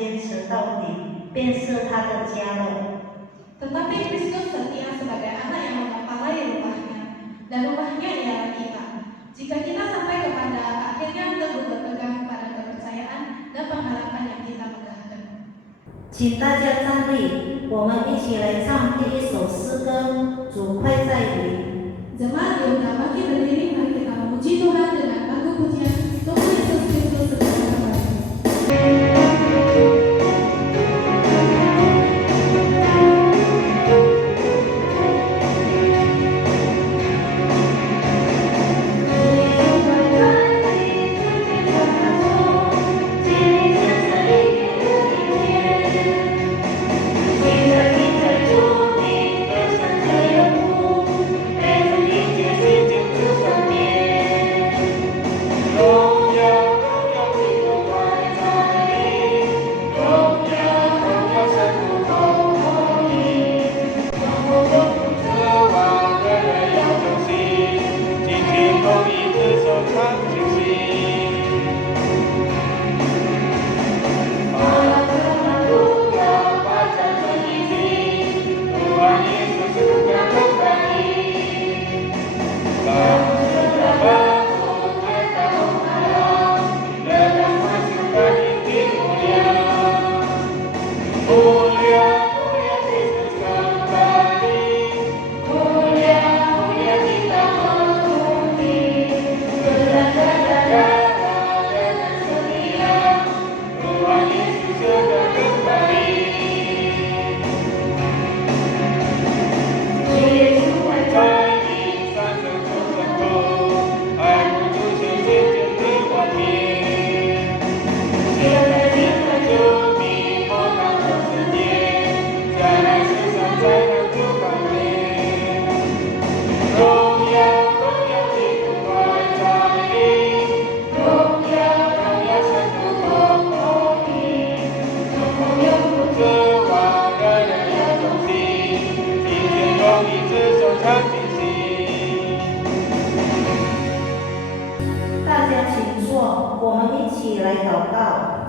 坚持到底，便是他的家了。 Tetapi Kristus setia sebagai anak yang mengepalai rumahnya, dan rumahnya ialah kita. Jika kita sampai kepada akhirnya teguh berpegang pada kepercayaan dan pengharapan yang kita megahkan. 请大家站立，我们一起来唱第一首诗歌《主快在临》。 Jemaat diundang bagi berdiri, mari kita memuji Tuhan dengan lagu pujian Tuhan Yesus Kristus sedang kembali.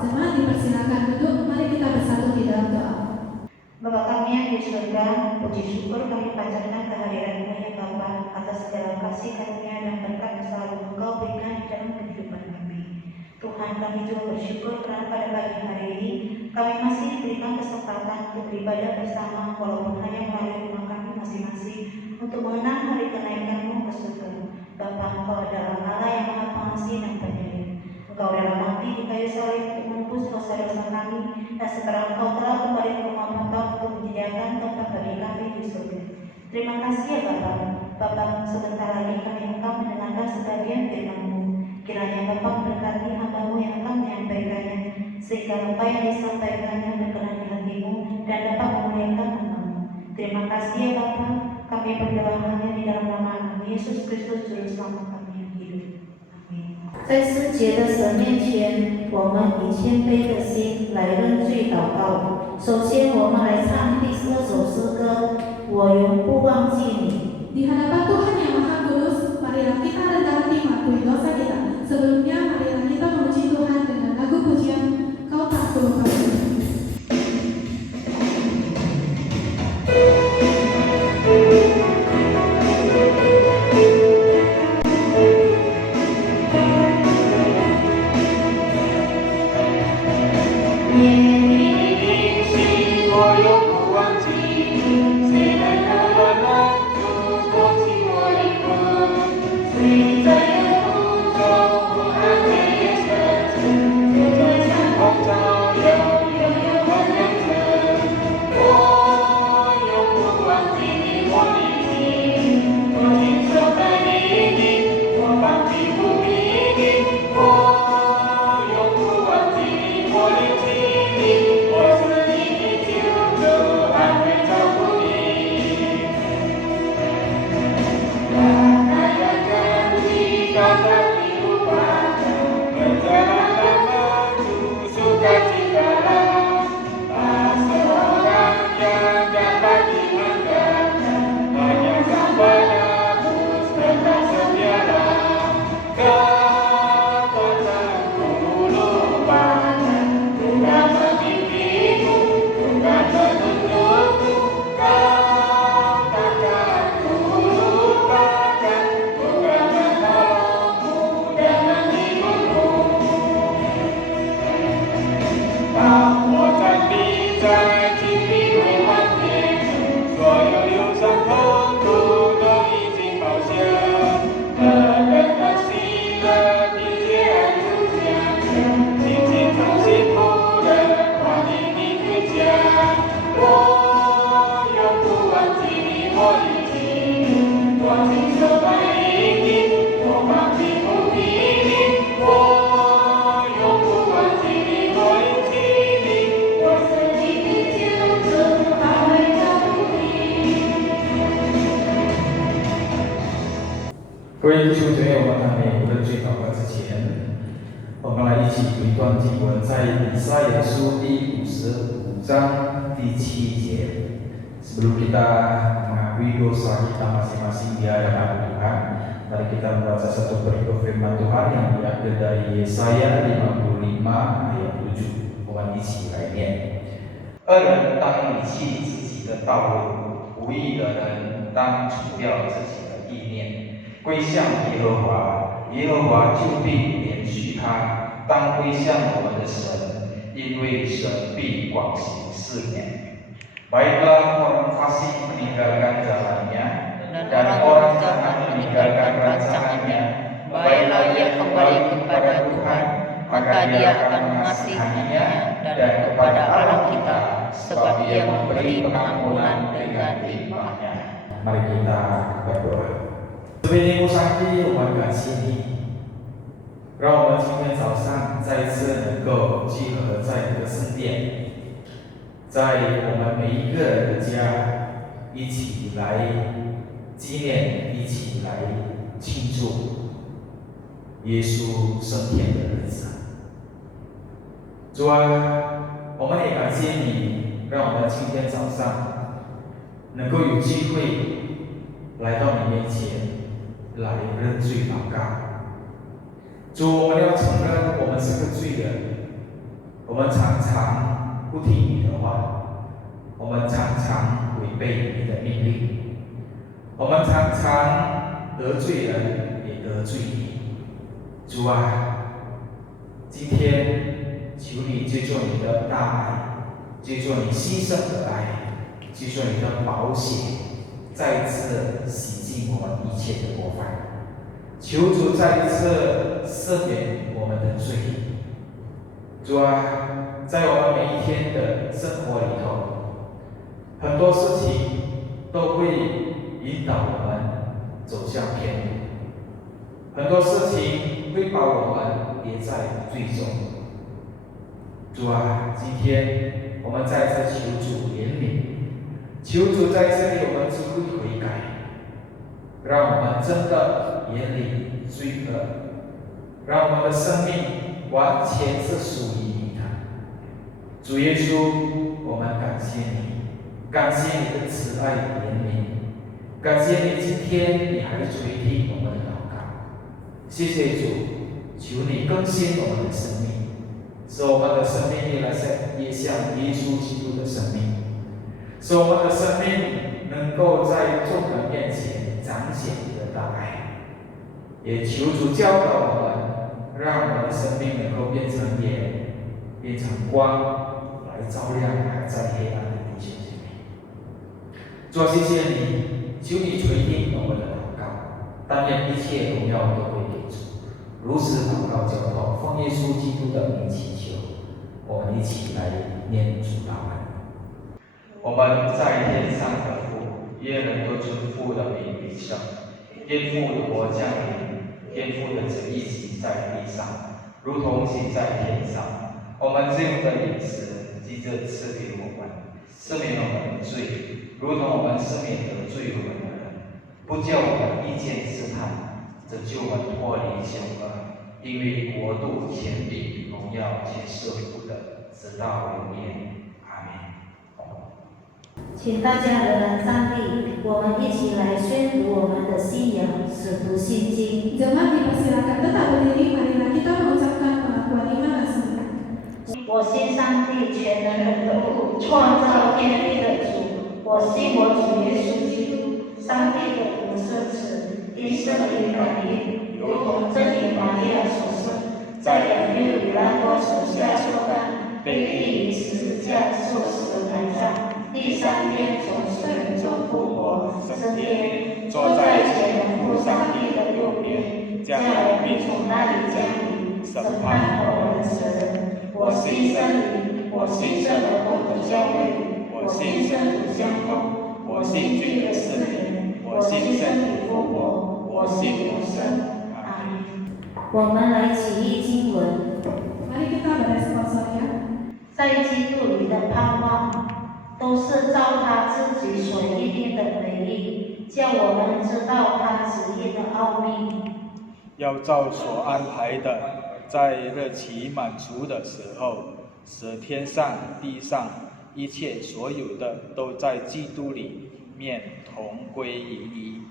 Jemaat dipersilakan duduk, mari kita bersatu di dalam doa. Bapa kami yang di surga, puji syukur kami panjatkan kehadiran-Mu ya Bapa atas segala kasih karunia dan berkat yang selalu Engkau berikan di dalam kehidupan kami. Tuhan, kami juga bersyukur karena pada pagi hari ini kami masih diberikan kesempatan untuk beribadah bersama walaupun hanya melalui rumah kami masing-masing untuk mengenang hari kenaikan-Mu ke surga. Bapa, Engkau adalah Allah yang Maha Pengasih dan Penyayang. Engkau rela mati di kayu salib untuk menembus dosa-dosa kami, dan sekarang Engkau telah kembali ke rumah Bapa untuk menyediakan tempat bagi kami di surga. Terima kasih ya Bapa. Bapa, sebentar lagi kami akan mendengarkan sebagian firman-Mu. Kiranya Bapa memberkati hamba-Mu yang akan menyampaikannya, sehingga apa yang disampaikannya berkenan di hati-Mu dan dapat memuliakan nama-Mu. Terima kasih ya Bapa. Kami berdoa hanya di dalam nama Yesus Kristus Juru Selamat kami yang hidup. 在诗节的神面前，我们以谦卑的心来认罪祷告。首先，我们来唱第2首诗歌《我永不忘记你》。 Di hadapan Tuhan yang Maha Kudus, marilah kita rendah hati mengakui dosa kita. Sebelumnya, marilah kita memuji Tuhan dengan lagu pujian Kau tak melupakan. 我永不忘记你，我已经躲进手怀里，我忘记不迷离。我永不忘记你，我已经我是你的救主，爱到底。各位弟兄姊妹，我们还没有认罪祷告之前，我们来一起读一段经文，在以赛亚书第55章第7节。Sebelum kita mengakui dosa kita masing-masing di hadapan Tuhan, mari kita membaca satu berikut firman Tuhan yang diambil dari Yesaya 55 ayat 7。我们一起来念：恶人当离弃自己的道路，不义的人当除掉自己的意念，归向耶和华，耶和华就必连续他，当归向我们的神，因为神必广行赐年。Baiklah orang fasik meninggalkan jalannya, dan orang jahat meninggalkan rancangannya. Baiklah ia kembali kepada Tuhan, maka dia akan mengasihinya dan kepada Allah kita, sebab ia memberi pengampunan dengan limpahnya. Mari kita berdoa. 这边牧上帝，我们感谢你，让我们今天早上再次能够集合在这个圣殿。在我们每一个人的家，一起来纪念，一起来庆祝耶稣升天的日子。主啊，我们也感谢你，让我们今天早上能够有机会来到你面前来认罪祷告。主，我们要承认我们是个罪人，我们常常不听你的话，我们常常违背你的命令，我们常常得罪人，也得罪你。主啊，今天求你借助你的大爱，借助你牺牲的爱，借助你的宝血，再次洗净我们一切的过犯。求主再一次赦免我们的罪。主啊，在我们每一天的生活里头，很多事情都会引导我们走向偏路，很多事情会把我们跌在罪中。主啊，今天我们再次求主怜悯，求主在这里我们机会悔改，让我们真的远离罪恶，让我们的生命完全是属于你的。主耶稣，我们感谢你，感谢你的慈爱怜悯，感谢你今天你还垂听我们的祷告。谢谢主，求你更新我们的生命，使我们的生命越来越像耶稣基督的生命，使我们的生命能够在众人面前彰显你的大爱。也求主教导我们，让我们的生命能够变成盐，变成光，来照亮还在黑暗的弟兄姐妹。主，谢谢你，求你垂听我们的祷告，但愿一切荣耀都归给主。如此祷告交托，奉耶稣基督的名祈求，我们一起来念主祷文。我们在天上的父，愿人都尊父的名为圣。愿父的国降临，愿父的旨意行在地上，如同行在天上。我们自由的饮食，记着赐给我们，赦免我们的罪，如同我们赦免得罪我们的人，不叫我们遇见试探，拯救我们脱离凶恶。因为国度、权柄、荣耀，皆是父的，直到永远。阿门。请大家仍然站立，我们一起来宣读我们的信仰《使徒信经》。 Jemaat dipersilakan tetap berdiri, marilah kita mengucapkan pengakuan iman dan semangat. 我信上帝全能人的父，创造天地的主。我信我主耶稣基督，上帝的独生子，因圣灵感应，如同真理玛利亚所生，在亚约与拉多手下受难，被钉于十字架，受死埋葬。 第三天从死人中复活，升天，坐在全能父上帝的右边，将来必从那里降临，审判活人死人。我信圣灵，我信圣而共的教会，我信我信罪的是你，我信身体复活，我信永生。阿门。我们来起译经文， Mari kita beresponsor ya. 在基督里的盼望，都是照他自己所预定的美意，叫我们知道他旨意的奥秘。要照所安排的，在日期满足的时候，使天上地上一切所有的都在基督里面同归于一。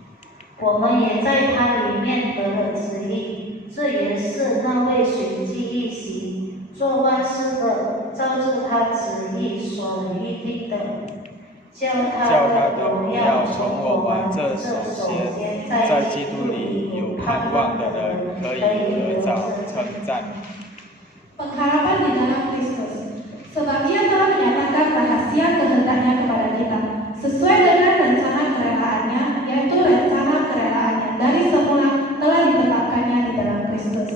我们也在他里面得了旨意，这也是那位随机一行，做万事的，照着他旨意所预定的，叫他的荣耀从我们这首先在基督里有盼望的人可以得着称赞。 Pengharapan di dalam Kristus, sebab Ia telah menyatakan rahasia kehendaknya kepada kita, sesuai dengan rencana kerelaannya, yaitu rencana kerelaannya dari semula telah ditetapkannya di dalam Kristus.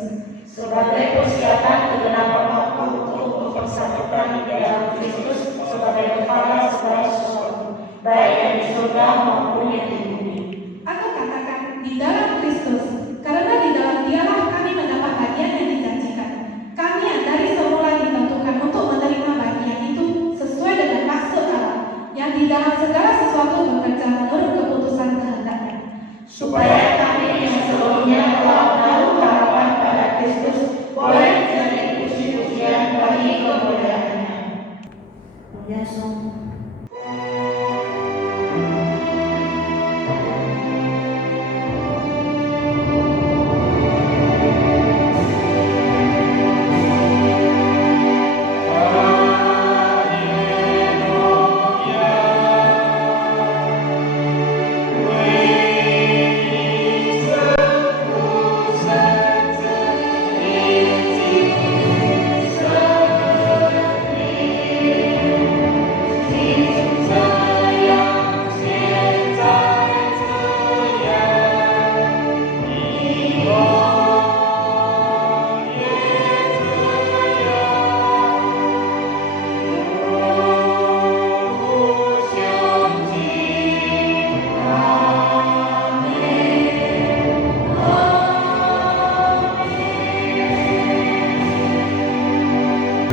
Sebagai persiapan kegenapan waktu untuk mempersatukan di dalam Kristus sebagai kepala segala sesuatu, baik yang di surga maupun yang di bumi. Aku katakan di dalam Kristus, karena di dalam Dialah kami mendapat bagian yang dijanjikan. Kami yang dari semula ditentukan untuk menerima bagian itu sesuai dengan maksud Allah, yang di dalam segala sesuatu bekerja menurut keputusan kehendaknya. Supaya kami yang sebelumnya telah menaruh harapan pada Kristus boleh menjadi puji-pujian bagi kemuliaannya. Yesus.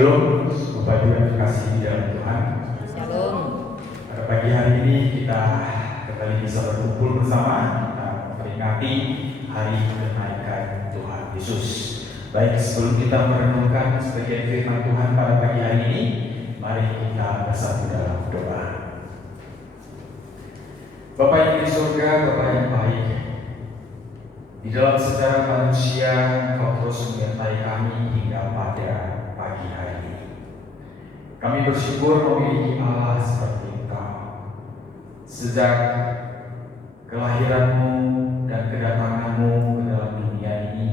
Shalom, Bapak Ibu yang dikasihi di dalam Tuhan. Shalom. Pada pagi hari ini kita kembali bisa berkumpul bersama, kita memperingati hari kenaikan Tuhan Yesus. Baik, sebelum kita merenungkan sebagian firman Tuhan pada pagi hari ini, mari kita bersatu dalam doa. Bapa yang di surga, Bapa yang baik, di dalam sejarah manusia, Kau terus menyertai kami hingga pada pagi hari ini. Kami bersyukur memiliki Allah seperti Engkau. Sejak kelahiranmu dan kedatanganmu ke dalam dunia ini,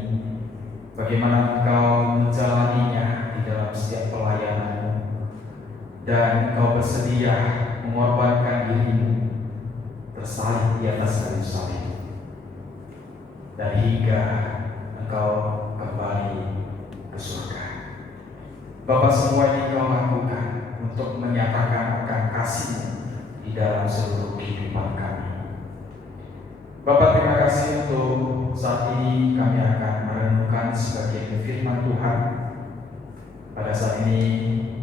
bagaimana Engkau menjalaninya di dalam setiap pelayananmu, dan Engkau bersedia mengorbankan dirimu tersalib di atas kayu salib, dan hingga Engkau kembali ke surga. Bapa, semua ini Kau lakukan untuk menyatakan akan kasih-Mu di dalam seluruh kehidupan kami. Bapa, terima kasih untuk saat ini kami akan merenungkan sebagian firman Tuhan. Pada saat ini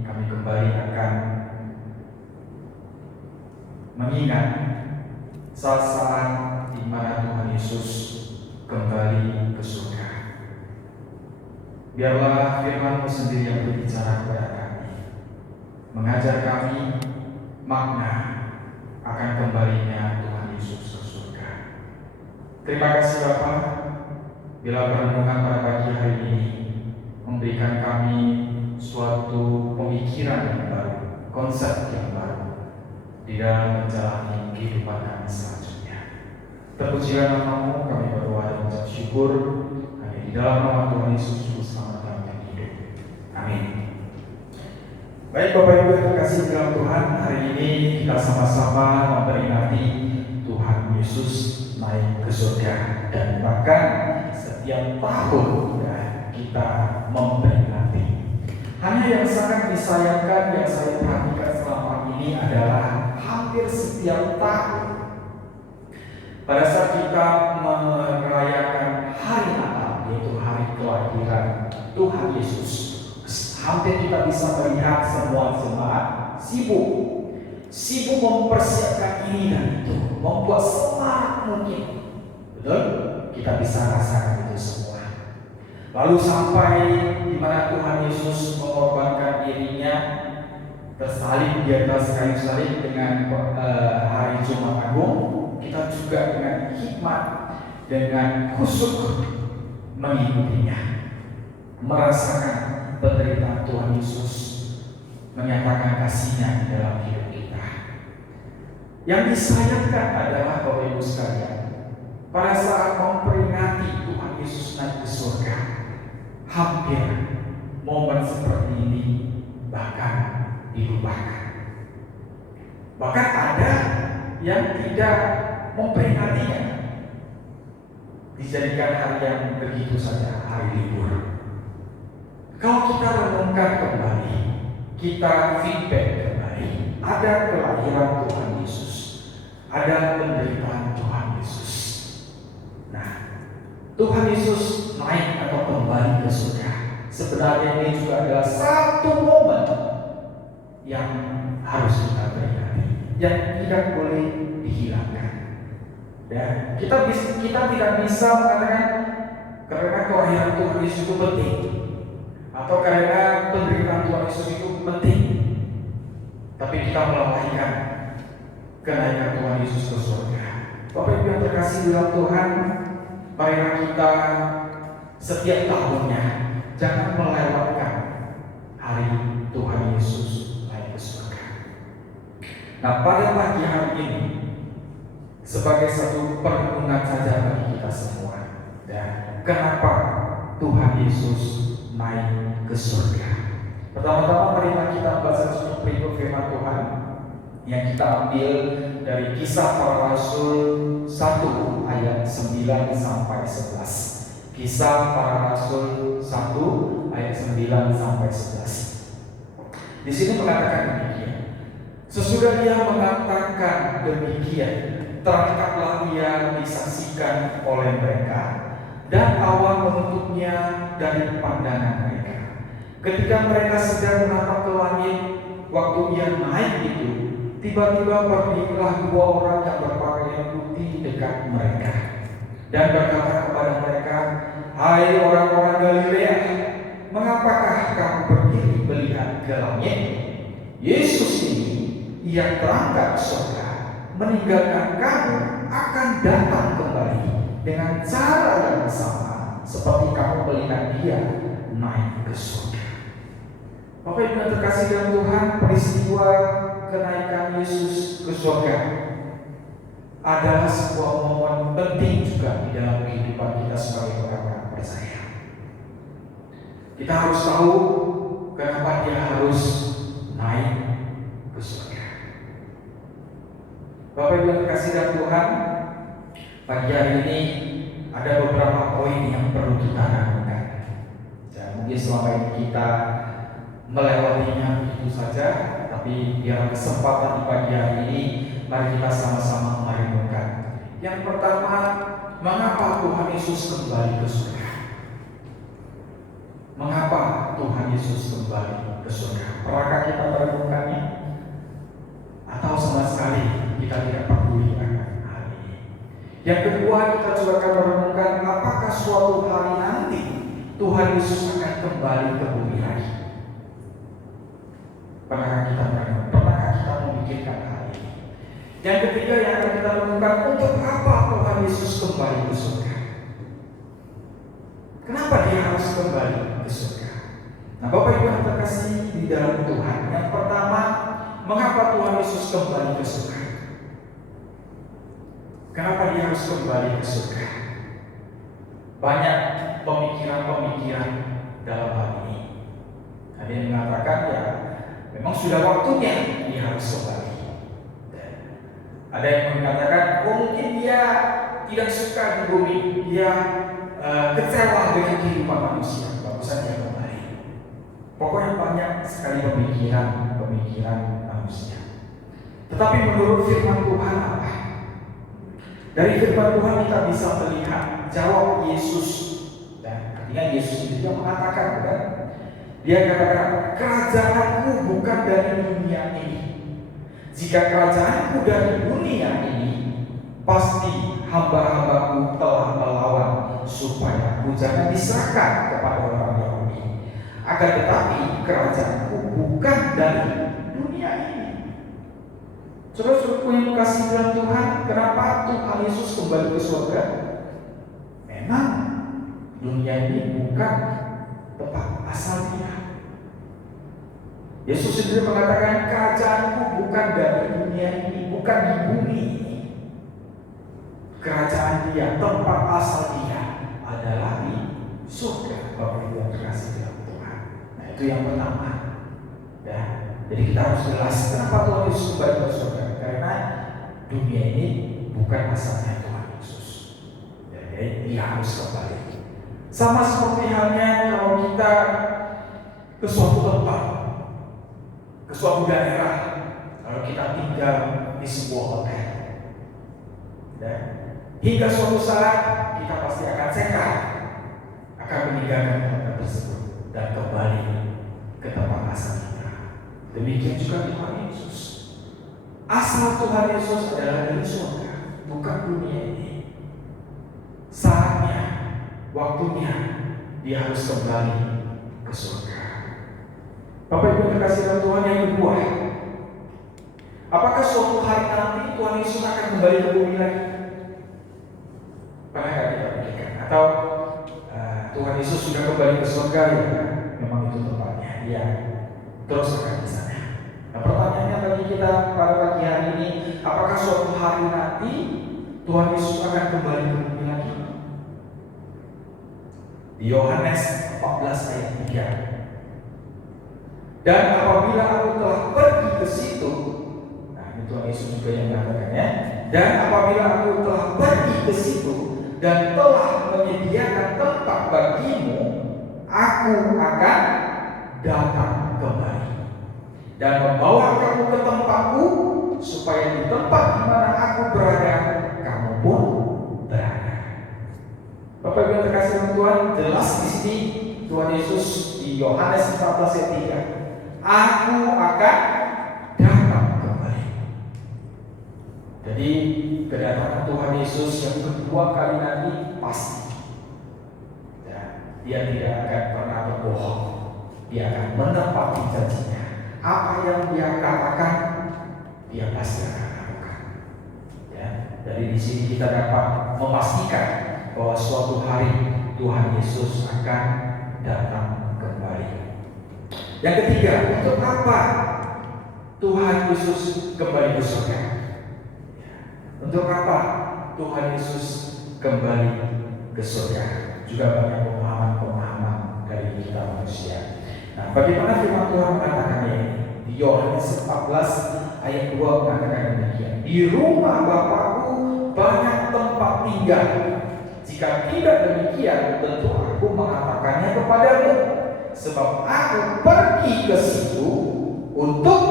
kami kembali akan mengingat saat-saat di mana Tuhan Yesus kembali ke surga. Biarlah firman-Mu sendiri yang berbicara kepada kami, mengajar kami makna akan kembalinya Tuhan Yesus ke surga. Terima kasih Bapa, bila perenungan pada pagi hari ini memberikan kami suatu pemikiran yang baru, konsep yang baru di dalam menjalani kehidupan kami selanjutnya. Terpujilah nama-Mu, kami berdoa dan mengucap syukur hanya di dalam nama Tuhan Yesus Juru Selamat yang hidup. Amin. Baik Bapak Ibu yang terkasih dalam Tuhan, hari ini kita sama-sama memperingati Tuhan Yesus naik ke surga, dan bahkan setiap tahun ya, kita memperingati. Hanya yang sangat disayangkan yang saya perhatikan selama ini adalah hampir hampir setiap tahun. Pada saat kita merayakan hari Natal, yaitu hari kelahiran Tuhan Yesus, hampir kita bisa melihat semua jemaat sibuk mempersiapkan ini dan itu, membuat semarak mungkin. Betul? Kita bisa rasakan itu semua. Lalu sampai di mana Tuhan Yesus mengorbankan dirinya, tersalib di atas kayu salib dengan hari Jumat Agung. Kita juga dengan hikmat, dengan khusyuk mengikutinya, merasakan penderitaan Tuhan Yesus, menyatakan kasih-Nya di dalam hidup kita. Yang disayangkan adalah Bapak Ibu sekalian, pada saat memperingati Tuhan Yesus naik ke surga, hampir momen seperti ini bahkan dilupakan. Bahkan ada yang tidak memperingatinya, dijadikan hari yang begitu saja, hari libur. Kalau kita renungkan kembali, kita feedback kembali, ada kelahiran Tuhan Yesus, ada penderitaan Tuhan Yesus. Nah, Tuhan Yesus naik atau kembali ke surga, sebenarnya ini juga adalah satu momen yang harus kita peringati, yang tidak boleh dihilangkan. Dan kita tidak bisa mengatakan karena kelahiran Tuhan Yesus itu penting, atau karena penderitaan Tuhan Yesus itu penting, tapi kita melalaikan kenaikan Tuhan Yesus ke surga. Bapak Ibu yang terkasih di dalam Tuhan, marilah kita setiap tahunnya jangan melewatkan hari Tuhan Yesus naik ke surga. Nah, pada pagi hari ini, sebagai satu perenungan saja bagi kita semua, dan kenapa Tuhan Yesus naik ke surga. Pertama-tama marilah kita baca satu berikut firman Tuhan yang kita ambil dari Kisah Para Rasul 1 ayat 9 sampai 11. Kisah Para Rasul 1 ayat 9 sampai 11. Di sini mengatakan demikian. Sesudah dia mengatakan demikian, terangkatlah ia disaksikan oleh mereka, dan awan menutupnya dari pandangan mereka. Ketika mereka sedang menatap ke langit, waktu ia naik itu, tiba-tiba berdirilah dua orang yang berpakaian putih dekat mereka, dan berkata kepada mereka, "Hai orang-orang Galilea, mengapakah kamu berdiri melihat ke langit? Yesus ini yang terangkat ke surga, meninggalkan kamu, akan datang kembali dengan cara yang sama seperti kamu melihat dia naik ke surga." Bapak Ibu yang terkasih dalam Tuhan, peristiwa kenaikan Yesus ke surga adalah sebuah momen penting juga di dalam kehidupan kita sebagai orang yang percaya. Kita harus tahu kenapa dia harus naik ke surga. Bapak Ibu yang terkasih dalam Tuhan, pagi hari ini ada beberapa poin yang perlu kita renungkan. Dan mungkin selama ini kita melewatinya begitu saja, tapi biar kesempatan di pagi hari ini, mari kita sama-sama merenungkan. Yang pertama, mengapa Tuhan Yesus kembali ke surga? Mengapa Tuhan Yesus kembali ke surga? Pernahkah kita merenungkannya? Atau sama sekali kita tidak peduli akan hal ini? Yang kedua, kita juga akan merenungkan apakah suatu hari nanti Tuhan Yesus akan kembali ke bumi lagi. Pernahkah kita merenung? Pernahkah kita memikirkan hal ini? Yang ketiga yang akan kita renungkan, untuk apa Tuhan Yesus kembali ke surga? Kenapa dia harus kembali ke surga? Nah, Bapak Ibu yang terkasih di dalam Tuhan, yang pertama, mengapa Tuhan Yesus kembali ke surga? Kenapa dia harus kembali ke surga? Banyak pemikiran-pemikiran dalam hal ini. Ada yang mengatakan ya, memang sudah waktunya dia harus kembali. Ada yang mengatakan, oh mungkin dia tidak suka di bumi, dia kecewa dengan kehidupan manusia, bagusan dia kembali. Pokoknya banyak sekali pemikiran manusia. Tetapi menurut firman Tuhan apa? Dari firman Tuhan kita bisa melihat jawab Yesus. Dan artinya Yesus sendiri yang mengatakan, kan? Dia katakan, kerajaanku bukan dari dunia ini. Jika kerajaanku dari dunia ini, pasti hamba-hambaku telah melawan supaya aku jangan diserahkan kepada orang Yahudi. Akan tetapi kerajaanku bukan dari dunia ini. Saudara-saudaraku yang kasih dalam Tuhan, kenapa Tuhan Yesus kembali ke surga? Memang dunia ini bukan tempat asal Dia. Yesus sendiri mengatakan, kerajaanku bukan dari dunia ini, bukan di bumi ini. Kerajaan Dia, tempat asal Dia adalah di surga. Bapak Ibu yang terkasih dalam Tuhan. Nah, itu yang pertama. Ya. Jadi kita harus jelas kenapa Tuhan Yesus kembali ke surga. Karena dunia ini bukan asalnya Tuhan Yesus. Jadi Dia harus kembali. Sama seperti halnya kalau kita ke suatu tempat, ke suatu daerah, kalau kita tinggal di sebuah hotel, ya, hingga suatu saat kita pasti akan sekar, akan meninggalkan hotel tersebut dan kembali ke tempat asal kita. Demikian juga Tuhan Yesus. Asal Tuhan Yesus adalah dari surga, bukan dunia ini. Saatnya, waktunya Dia harus kembali ke surga. Bapak Ibu yang terkasih dalam Tuhan, yang kedua, apakah suatu hari nanti Tuhan Yesus akan kembali ke bumi lagi? Pernah kita pikirkan? Atau Tuhan Yesus sudah kembali ke surga, ya? Memang itu tempatnya Dia terus akan di sana. Nah, pertanyaannya bagi kita pada pagi hari ini, apakah suatu hari nanti Tuhan Yesus akan kembali ke bumi lagi? Di Yohanes 14 ayat 3. Dan apabila aku telah pergi ke situ, nah ini Tuhan Yesus juga yang mengatakannya. Dan apabila aku telah pergi ke situ dan telah menyediakan tempat bagimu, aku akan datang kembali dan membawa kamu ke tempatku, supaya di tempat di mana aku berada, kamu pun berada. Bapak Ibu yang terkasih dalam Tuhan, jelas di sini Tuhan Yesus di Yohanes 14 ayat 3, aku akan datang kembali. Jadi kedatangan Tuhan Yesus yang kedua kali nanti pasti. Ya, Dia tidak akan pernah berbohong. Dia akan menepati janjinya. Apa yang Dia katakan, Dia pasti akan lakukan. Ya, dari di sini kita dapat memastikan bahwa suatu hari Tuhan Yesus akan datang kembali. Yang ketiga, untuk apa Tuhan Yesus kembali ke surga? Untuk apa Tuhan Yesus kembali ke surga? Juga banyak pemahaman-pemahaman dari kita manusia. Nah, bagaimana firman Tuhan mengatakannya ini? Di Yohanes 14 ayat 2 mengatakan demikian. Di rumah Bapakku banyak tempat tinggal. Jika tidak demikian, tentu aku mengatakannya kepadamu. Sebab aku pergi ke situ untuk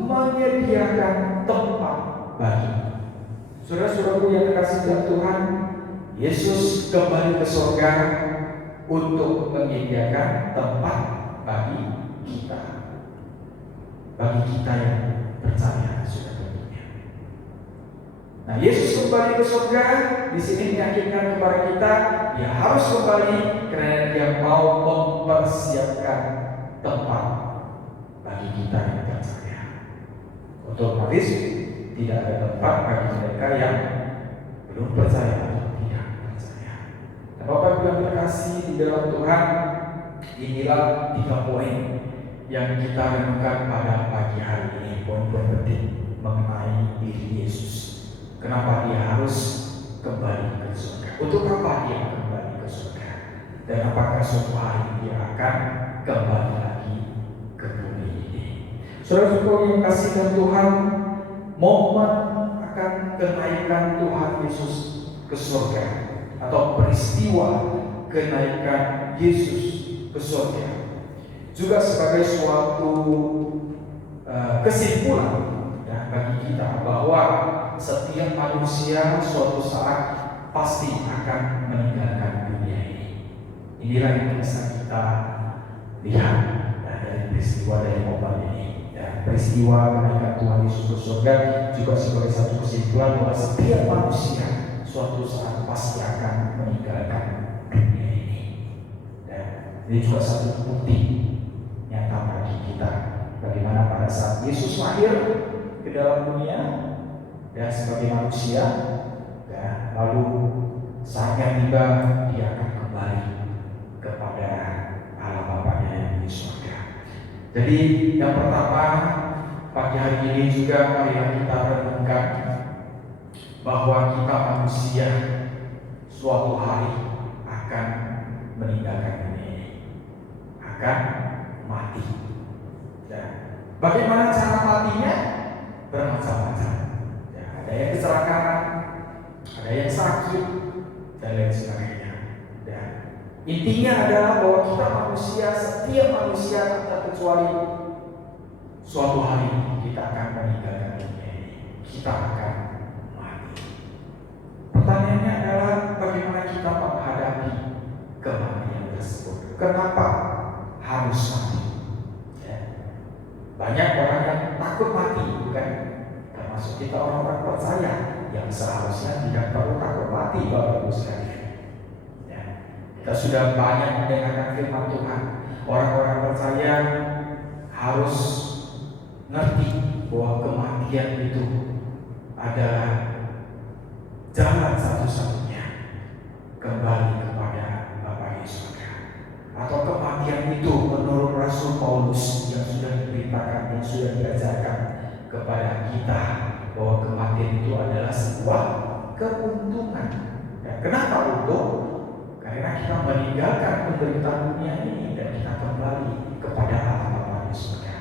menyediakan tempat bagimu. Saudara-saudaraku yang terkasih dalam Tuhan, Yesus kembali ke surga untuk menyediakan tempat bagi kita. Bagi kita yang percaya sudah tentunya. Nah, Yesus kembali ke surga di sini meyakinkan kepada kita, Dia harus kembali karena Dia mau mempersiapkan tempat bagi kita yang percaya. Otomatis tidak ada tempat bagi mereka yang belum percaya atau tidak percaya. Nah, Bapak Ibu yang terkasih di dalam Tuhan, inilah 3 poin yang kita renungkan pada pagi hari ini. Poin-poin penting mengenai diri Yesus. Kenapa Dia harus kembali ke surga? Untuk apa Dia kembali ke surga? Dan apakah suatu hari Dia akan kembali lagi ke bumi ini? Saudara-saudara yang kasih dalam Tuhan, momen akan kenaikan Tuhan Yesus ke surga atau peristiwa kenaikan Yesus ke surga juga sebagai suatu kesimpulan, ya, bagi kita bahwa setiap manusia suatu saat pasti akan meninggalkan dunia ini. Inilah yang bisa kita lihat dari peristiwa dari momen ini. Peristiwa kenaikan Tuhan Yesus ke surga juga sebagai satu kesimpulan bahwa setiap manusia suatu saat pasti akan meninggalkan dunia ini. Ini juga satu bukti nyata bagi kita bagaimana pada saat Yesus lahir ke dalam dunia sebagai manusia, lalu saatnya tiba dia akan kembali kepada Allah Bapa-Nya yang di surga. Jadi yang pertama pagi hari ini juga marilah kita renungkan bahwa kita manusia suatu hari akan meninggalkan dunia ini, akan mati. Bagaimana cara matinya? Bermacam-macam. Ada yang kecelakaan, ada yang sakit, dan lain sebagainya. Intinya adalah bahwa kita manusia, setiap manusia tak terkecuali suatu hari kita akan meninggalkan dunia ini. Kita akan mati. Pertanyaannya adalah bagaimana kita menghadapi kematian tersebut? Kenapa harus mati? Banyak orang yang takut mati, bukan? Termasuk kita orang-orang percaya yang seharusnya tidak perlu takut mati, Bapak Ibu sekalian. Kita sudah banyak mendengarkan firman Tuhan. Orang-orang percaya harus ngerti bahwa kematian itu adalah jalan satu-satunya kembali kepada Bapa di surga. Atau kematian itu menurut Rasul Paulus yang sudah diberitakan, yang sudah diajarkan kepada kita bahwa kematian itu adalah sebuah keuntungan. Kenapa untung? Karena kita meninggalkan penderitaan dunia ini dan kita kembali kepada Allah Bapa di surga.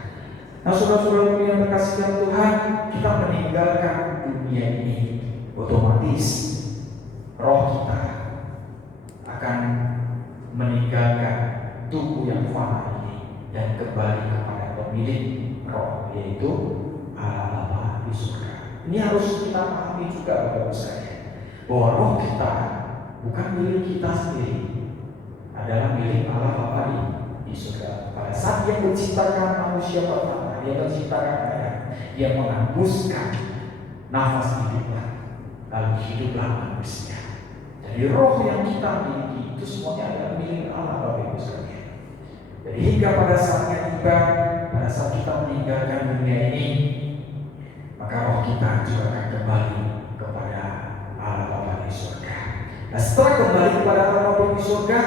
Nah, saudara-saudara yang terkasih dalam Tuhan, kita meninggalkan dunia ini, otomatis roh kita akan meninggalkan tubuh yang fana ini dan kembali kepada pemilik roh, yaitu Allah Bapa di surga. Ini harus kita pahami juga, Bapak-Ibu sekalian, bahwa roh kita bukan milik kita sendiri, adalah milik Allah Bapa di surga. Pada saat Dia menciptakan manusia pertama, Dia menciptakan Adam, Dia menghembuskan nafas hiduplah, lalu hiduplah manusia. Jadi roh yang kita miliki itu semuanya adalah milik Allah, Bapak Ibu sekalian. Jadi hingga pada saatnya tiba, pada saat kita meninggalkan dunia ini, maka roh kita juga akan kembali kepada Allah Bapa di surga. Nah, setelah kembali kepada Allah Bapa di surga,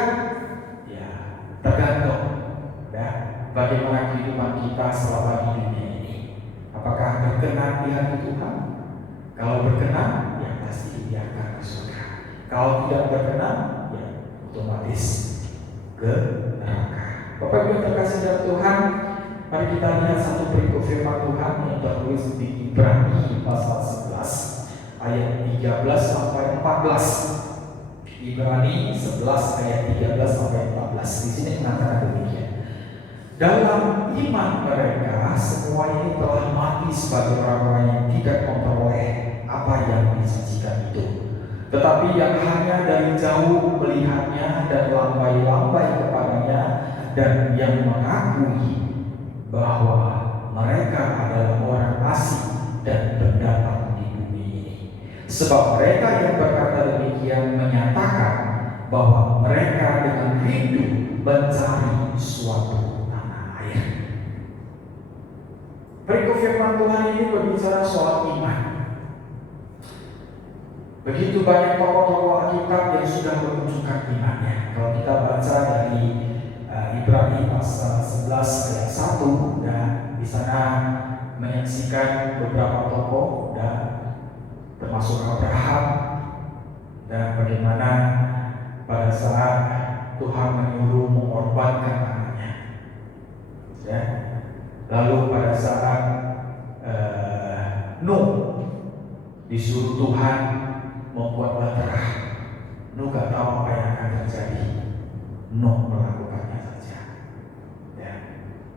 ya tergantung bagaimana kehidupan kita selama di dunia ini. Apakah berkenan di hati Tuhan? Kalau berkenan, ya pasti Dia akan ke surga. Kalau tidak berkenan, ya otomatis ke neraka. Bapak Ibu yang terkasih dalam Tuhan, mari kita lihat satu perikop firman Tuhan yang tertulis di Ibrani pasal 11 ayat 13 sampai 14. Ibrani 11 ayat 13 sampai 14. Di sini mengatakan demikian. Dalam iman mereka semua ini telah mati sebagai orang-orang yang tidak memperoleh apa yang dijanjikan itu, tetapi yang hanya dari jauh melihatnya dan lambai-lambai kepadanya, dan yang mengakui bahwa mereka adalah orang asing dan pendatang di bumi ini. Sebab mereka yang berkata demikian menyatakan bahwa mereka dengan rindu mencari suatu tanah air. Perikop firman Tuhan ini berbicara soal iman. Begitu banyak tokoh-tokoh Alkitab yang sudah menunjukkan imannya. Kalau kita baca dari Ibrani pasal 11 ayat 1, dan di sana menyaksikan beberapa tokoh dan termasuk Abraham, dan bagaimana pada saat Tuhan menyuruh mengorbankan anaknya, ya. Lalu pada saat Nuh disuruh Tuhan membuat bahtera, Nuh gak tahu apa yang akan terjadi. Nuh melakukannya saja. Ya.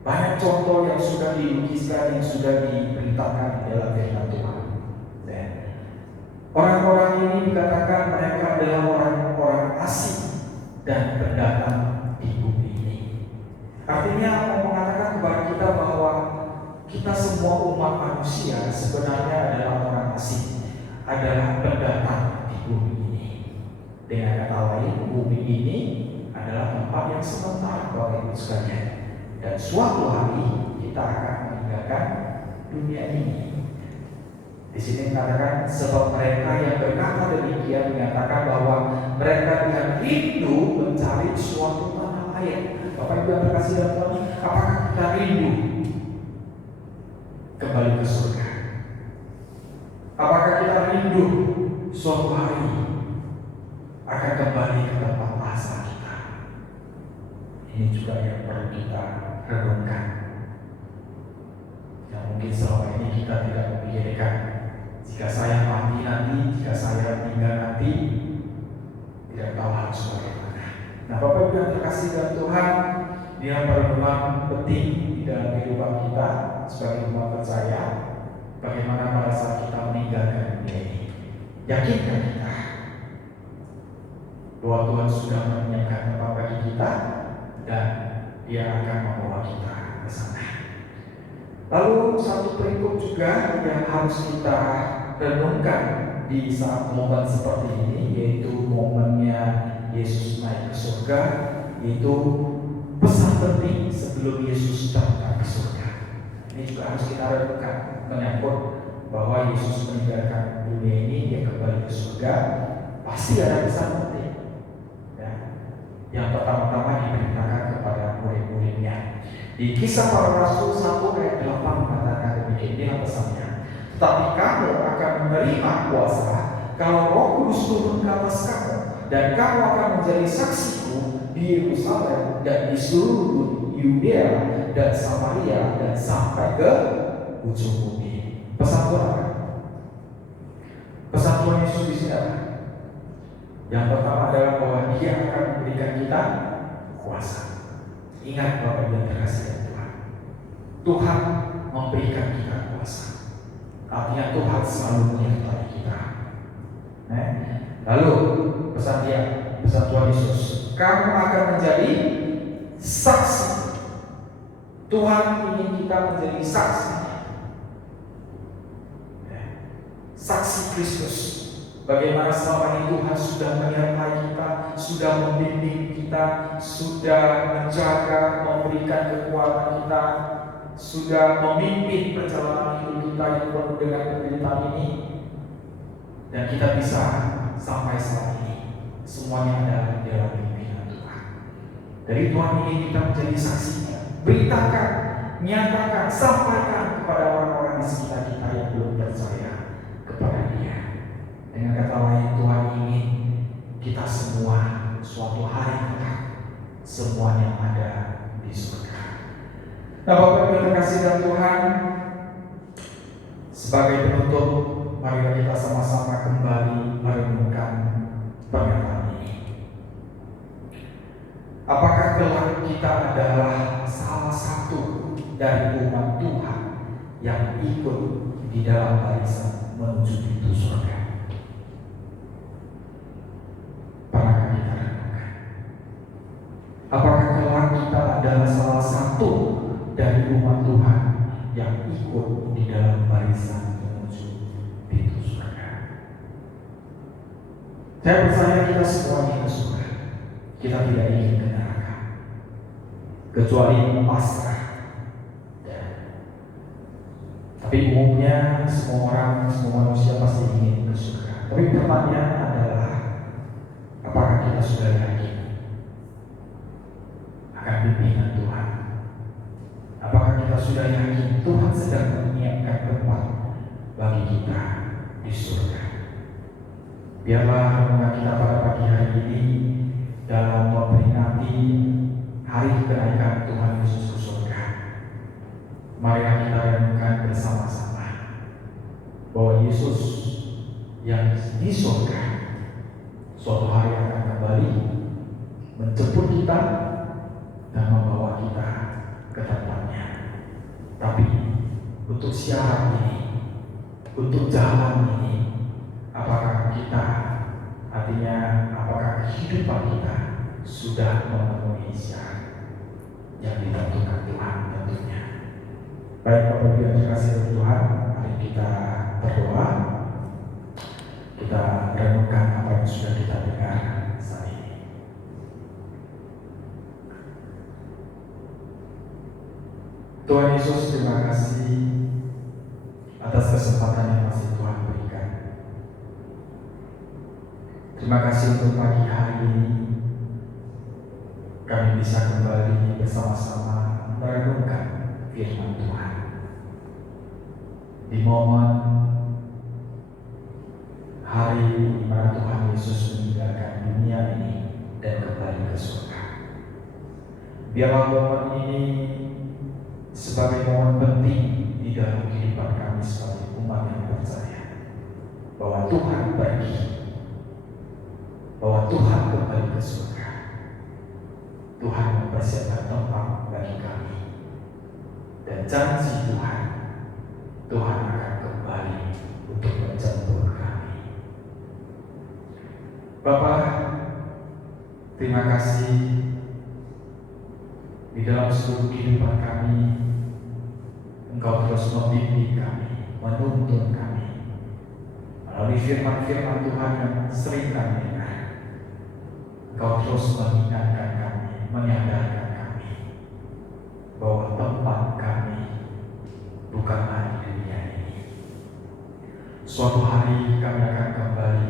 Banyak contoh yang sudah dilukiskan, yang sudah diberi diberitakan dalam firman Tuhan. Ya. Orang-orang ini dikatakan mereka adalah orang-orang asing dan pendatang di bumi ini. Artinya mau mengatakan kepada kita bahwa kita semua umat manusia sebenarnya adalah orang asing, adalah pendatang di bumi ini. Dengan kata lain, bumi ini adalah tempat yang sementara Bapak Ibu sekalian. Dan suatu hari kita akan meninggalkan dunia ini. Di sini mengatakan sebab mereka yang berkata demikian menyatakan bahwa mereka yang rindu mencari suatu tanah air. Bapak Ibu yang terkasih dalam Tuhan, apakah kita rindu kembali ke surga? Apakah kita rindu suatu hari akan kembali ke tempat asal kita? Ini juga yang perlu kita renungkan. Yang mungkin selama ini kita tidak memikirkan. Jika saya mati nanti, jika saya meninggal nanti, tidak tahu harus bagaimana. Nah, Bapak Ibu yang terkasih dalam Tuhan, dia perenungan penting di dalam kehidupan kita sebagai umat percaya. Bagaimana pada saat kita meninggalkan dunia ini? Yakinkah kita bahwa Tuhan sudah menyiapkan tempat bagi kita dan Dia akan membawa kita ke sana? Lalu satu prinsip juga yang harus kita renungkan di saat momen seperti ini, yaitu momennya Yesus naik ke surga, yaitu pesan penting sebelum Yesus datang ke surga. Ini juga harus kita renungkan, menyangkut bahwa Yesus meninggalkan dunia ini, Dia kembali ke surga, pasti ada pesan penting. Ya. Yang pertama-tama diberitakan kepada murid-muridnya. Di Kisah Para Rasul 1 ayat 8 mengatakan demikian, inilah pesannya. Tetapi kamu akan menerima kuasa kalau Roh Kudus turun ke atas kamu, dan kamu akan menjadi saksiku di Yerusalem dan di seluruh Yudea dan Samaria dan sampai ke ujung bumi. Pesan Tuhan apa? Pesan Tuhan Yesus di sini apa? Yang pertama adalah bahwa Dia akan memberikan kita kuasa. Ingat Bapak Ibu yang terkasih dalam Tuhan, Tuhan memberikan kita kuasa. Artinya Tuhan selalu menyertai kita. Lalu pesan Dia, pesan Tuhan Yesus, kamu akan menjadi saksi. Tuhan ingin kita menjadi saksi. Saksi Kristus. Bagaimana selama ini Tuhan sudah menyertai kita, sudah membimbing kita, sudah menjaga, memberikan kekuatan kita, sudah memimpin perjalanan hidup kita yang penuh dengan penderitaan ini, dan kita bisa sampai saat ini. Semuanya adalah dalam pimpinan Tuhan. Dari Tuhan ini kita menjadi saksinya. Beritakan, nyatakan, sampaikan kepada orang-orang di sekitar kita yang belum percaya kepada Dia. Dengan kata lain, Tuhan ingin kita semua suatu hari kelak semuanya ada di surga. Nah, Bapak Ibu terkasih dalam Tuhan, sebagai penutup, marilah kita sama-sama kembali merenungkan pernyataan ini. Apakah kelak kita adalah salah satu dari umat Tuhan yang ikut di dalam barisan menuju pintu surga? Pernahkah kita renungkan? Apakah kelak kita adalah salah satu dari umat Tuhan yang ikut di dalam barisan menuju pintu surga? Saya percaya kita semuanya ke surga. Kita tidak ingin ke neraka, kecuali pasrah. Tapi umumnya semua orang, semua manusia pasti ingin ke surga. Tapi pertanyaannya adalah, apakah kita sudah yakin akan bimbingan Tuhan? Apakah kita sudah yakin Tuhan sedang menyiapkan tempat bagi kita di surga? Biarlah renungan kita pada pagi hari ini dalam memperingati hari kenaikan Tuhan Yesus ke surga. Marilah kita renungkan bersama-sama bahwa Yesus yang di surga suatu hari akan kembali menjemput kita dan membawa kita ke tempatnya. Tapi untuk siaran ini, untuk jalan ini. Apakah kita, artinya apakah kehidupan kita sudah memenuhi syarat yang ditentukan Tuhan tentunya. Baik Bapak Ibu yang dikasihi Tuhan, mari kita berdoa. Kita renungkan apa yang sudah kita dengar saat ini. Tuhan Yesus, terima kasih atas kesempatan yang masih Tuhan berikan. Terima kasih untuk pagi hari ini kami bisa kembali bersama-sama merenungkan firman Tuhan. Di momen hari di mana Tuhan Yesus meninggalkan dunia ini dan kembali ke surga. Biarlah momen ini sebagai momen penting di dalam kehidupan kami sebagai umat yang percaya bahwa Tuhan pergi, bahwa Tuhan kembali ke surga. Tuhan mempersiapkan tempat bagi kami, dan janji Tuhan akan kembali untuk menjemput kami. Bapa, terima kasih di dalam seluruh kehidupan kami. Engkau terus membimbing kami, menuntun kami melalui firman-firman Tuhan yang sering kami dengar. Engkau terus mengingatkan kami, menyadarkan kami bahwa tempat kami bukanlah di dunia ini. Suatu hari kami akan kembali,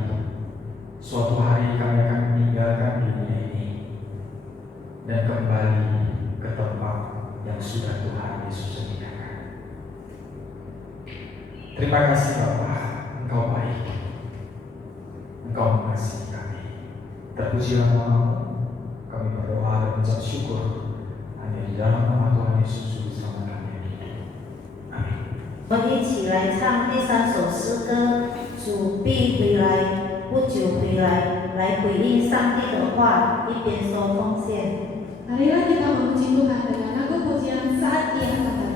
suatu hari kami akan meninggalkan dunia ini dan kembali ke tempat yang sudah Tuhan Yesus sediakan. Terima kasih Bapa, Engkau baik, Engkau mengasihi kami. Terpujilah namamu, kami berdoa dan mengucap syukur hanya di dalam nama Tuhan Yesus Juru Selamat kami yang hidup. Amin. 我们一起来唱第3首诗歌，主必回来，不久回来，来回应上帝的话，一边说奉献。 Marilah kita memuji Tuhan dengan lagu pujian saat Ia akan datang.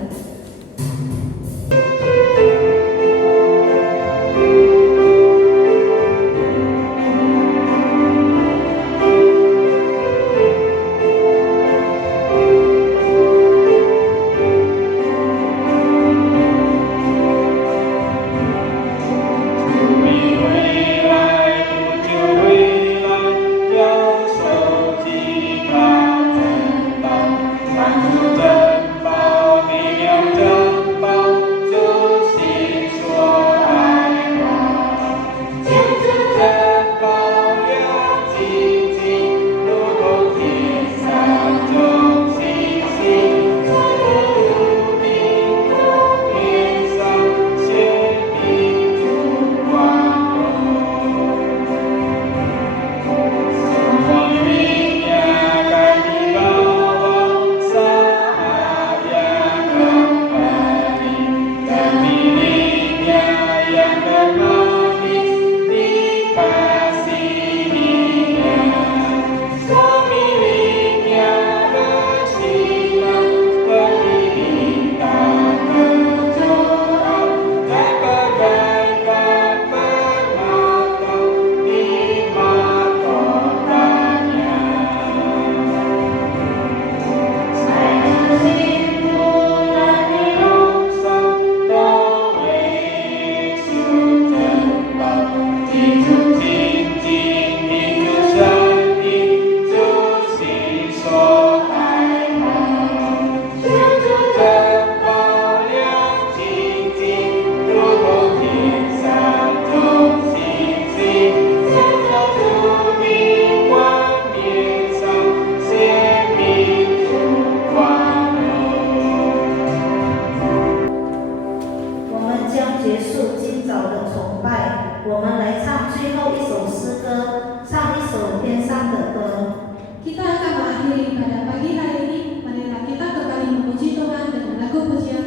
Kita akan mengakhiri pada pagi hari ini. Marilah kita kembali memuji Tuhan dengan lagu pujian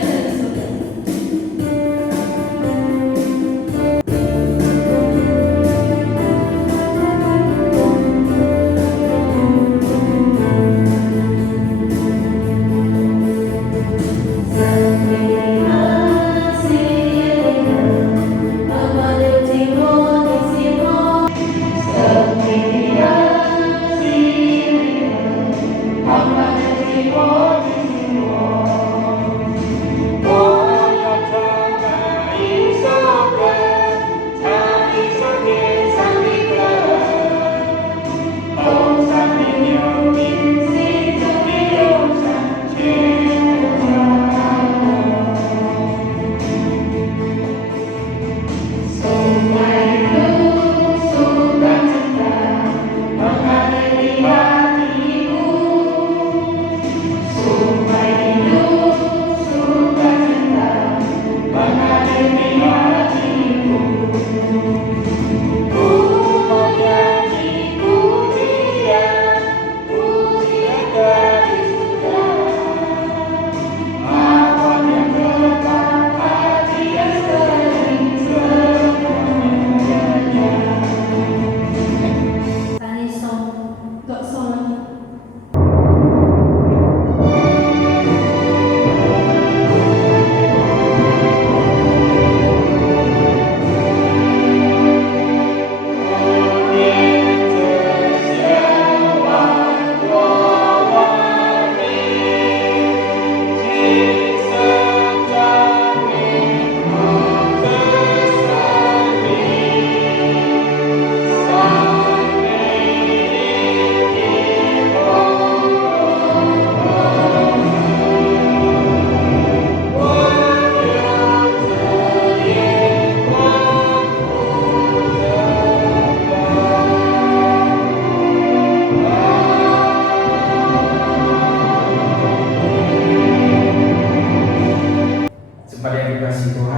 dari surga. Sendiri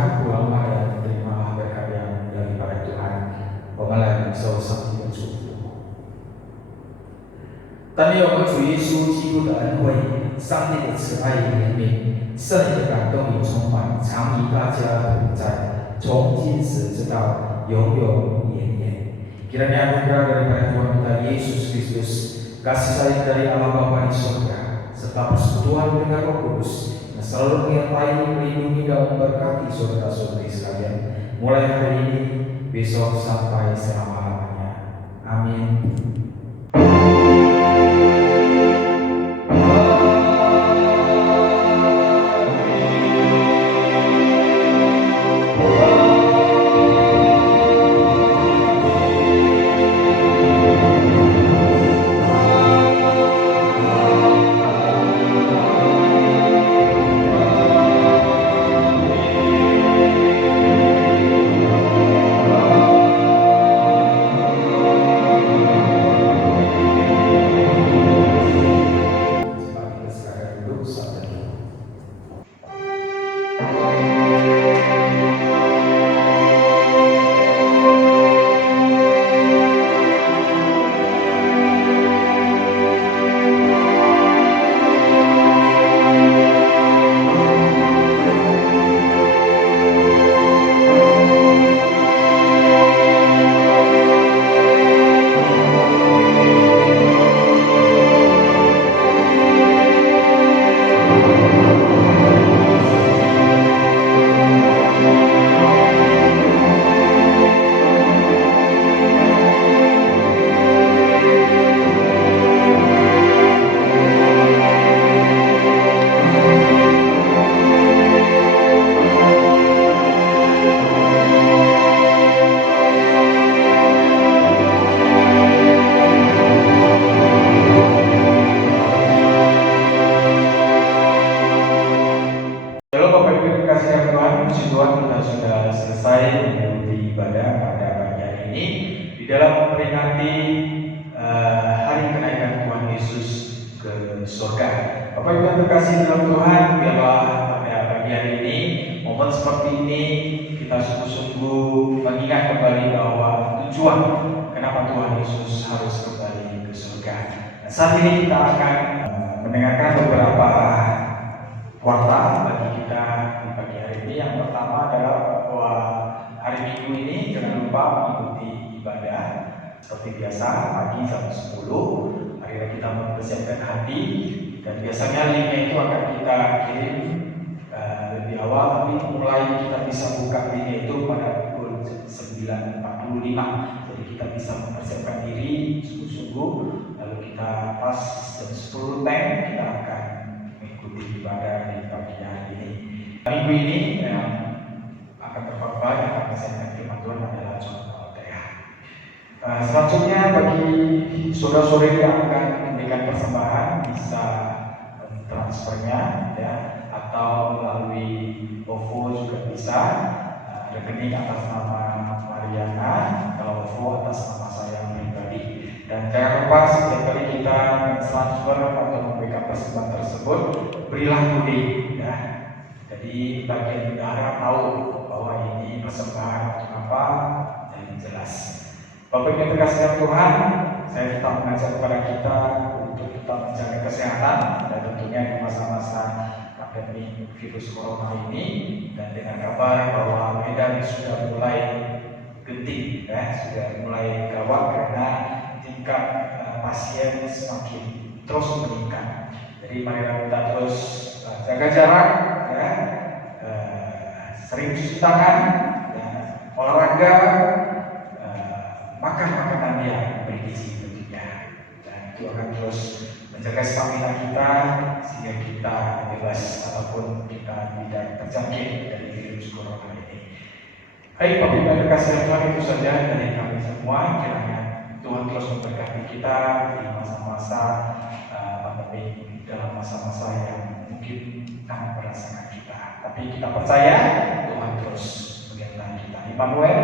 Tuhan, pulanglah dan terimalah berkat yang daripada Tuhan. Pengalah yang bisa sampai bersyukur. 但愿我们主耶稣基督的恩惠、上帝的慈爱与怜悯、圣灵的感动与充满，常与大家同在，从今时直到永永远远。Kiranya anugerah daripada Tuhan kita Yesus Kristus, kasih sayang dari Allah Bapa di surga, serta persekutuan dengan Roh Kudus yang selalu menyertai, melindungi dan memberkati saudara-saudari sekalian, mulai hari ini, besok sampai selama-lamanya. Amin. Bapak Ibu yang terkasih dalam Tuhan, biarlah pada pagi hari ini, momen seperti ini kita sungguh-sungguh mengingat kembali bahwa tujuan kenapa Tuhan Yesus harus kembali ke surga. Dan saat ini kita akan mendengarkan beberapa warta bagi kita di pagi hari ini. Yang pertama adalah bahwa hari Minggu ini jangan lupa mengikuti ibadah seperti biasa pagi jam 10. Marilah kita mempersiapkan hati. Dan biasanya linknya itu akan kita kirim lebih awal, tapi mulai kita bisa buka linknya itu pada pukul 9.45. Jadi kita bisa mempersiapkan diri sungguh-sungguh, lalu kita pas jam 10 kita akan mengikuti ibadah di pagi hari ini. Minggu ini yang akan terpampang yang akan saya firman Tuhan adalah John Al-Fatihah. Selanjutnya bagi saudara-saudari yang akan memberikan persembahan bisa transfernya ya, atau melalui OVO juga bisa, rekening atas nama Mariana, kalau OVO atas nama saya pribadi. Dan jangan lupa setiap kali kita transfer atau memberikan persembahan tersebut, berilah budi ya. Jadi bagian bendahara tahu bahwa ini persembahan untuk apa, jadi jelas. Bapak yang terkasih Tuhan, saya tetap mengajak kepada kita untuk tetap menjaga kesehatan dan tentunya di masa-masa pandemi virus corona ini, dan dengan kabar bahwa Medan sudah mulai genting ya, sudah mulai gawat karena tingkat pasien semakin terus meningkat. Jadi marilah kita terus jaga jarak ya, sering cuci tangan ya, olahraga, makan makanan yang bergizi tentunya, dan itu akan terus menjaga stamina kita sehingga kita bebas ataupun kita tidak terjangkit dari virus corona ini. Baik, Bapak Ibu yang terkasih Tuhan, itu saja dari kami semua. Kiranya Tuhan terus memberkati kita di masa-masa pandemi, dalam masa-masa yang mungkin sangat merasakan kita. Tapi kita percaya Tuhan terus menyertai kita. Immanuel,